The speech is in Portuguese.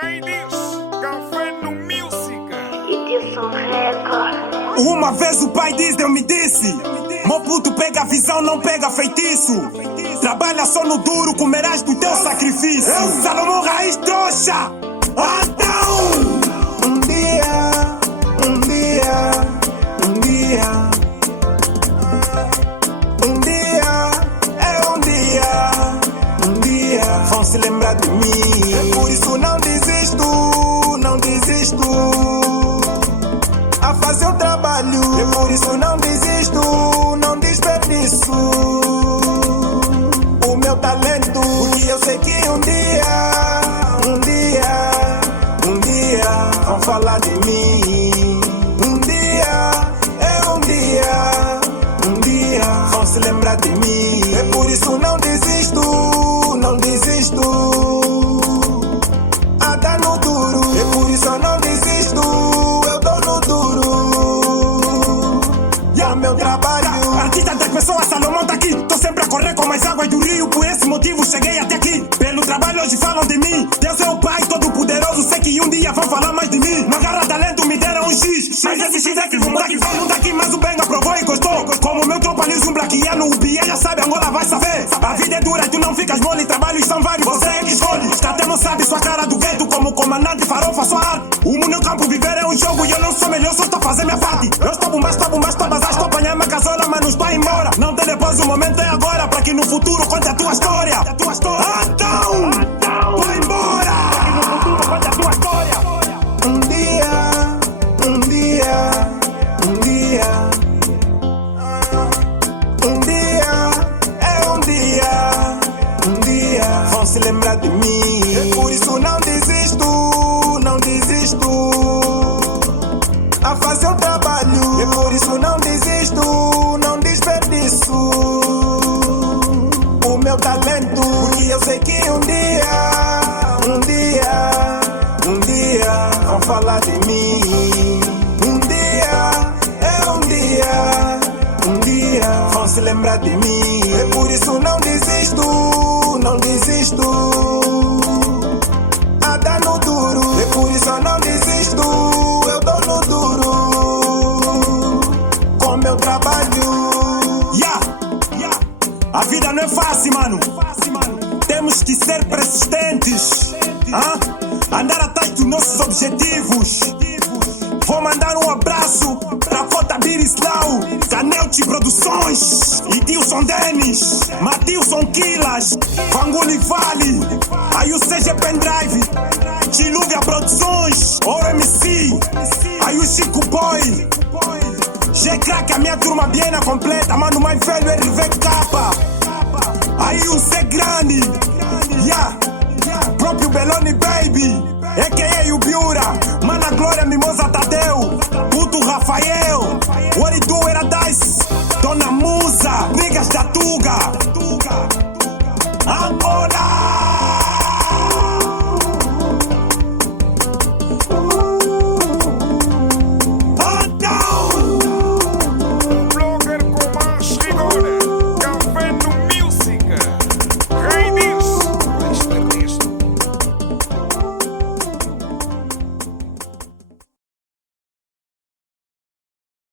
Rainis, café no music. Edilson Record. Uma vez o pai diz, eu me disse: meu puto pega a visão, não pega feitiço. Trabalha só no duro, comerás do teu sacrifício. Eu, Salomão Raiz trouxa. Então, um dia vão se lembrar de mim. É por isso não desisto a fazer o trabalho. É por isso não desisto, não desperdiço o meu talento. Porque eu sei que um dia vão falar de mim. Um dia vão se lembrar de mim. É por isso não desisto a dar no duro. É por isso eu não desisto, eu dou no duro. É o meu trabalho. Artista das pessoas, Salomão tá aqui. Tô sempre a correr com mais águas do rio. Por esse motivo cheguei até aqui. Pelo trabalho hoje falam de mim. Deus é o Pai todo poderoso. Sei que um dia vão falar mais de mim. Na garra talento me deram um X. Mas esse X é que vão daqui. Não daqui, mas o bem aprovou e gostou. Como o meu tropa Nils, um blaquiano. O Bia já sabe, Angola vai saber. A vida é dura e tu não ficas mole. Trabalhos são vários, você é que escolhe. Até não sabe sua cara do gueto. Como comandante farofa, sua arte. O mundo no campo viver é um jogo. E eu não sou melhor, só estou a fazer minha parte. Eu estou bombas, estou a bazar. Estou a apanhar minha casola, mas não estou a ir embora. Não tem depois, o momento é agora. Para que no futuro conte a tua história. Então, vai embora. Para que no futuro conte a tua história. Um dia vão se lembrar de mim. É por isso não desisto a fazer o trabalho. É por isso não desisto, não desperdiço o meu talento. Porque eu sei que um dia vão falar de mim. Um dia vão se lembrar de mim. É por isso não desisto a dar no duro. É por isso eu não desisto, eu dou no duro com meu trabalho. A vida não é fácil, mano. Temos que ser persistentes, andar atrás dos nossos objetivos. Vou mandar um abraço pra Cota Birislau, Canelti Produções, Edilson Denis, Matilson Quilas, Vanguli Vale, aí o CG Pendrive, Dilúvia Produções, OMC, aí o Chico Boy, G-Crack, a minha turma Biena completa, mano mais velho RVK, aí o Zé Grande, próprio Beloni Baby, a.k.a. o Biura, Mana Glória, Mimosa Tadeu, Puto Rafael, What It Do Era Dice, Dona Musa, Niggas da Tuga,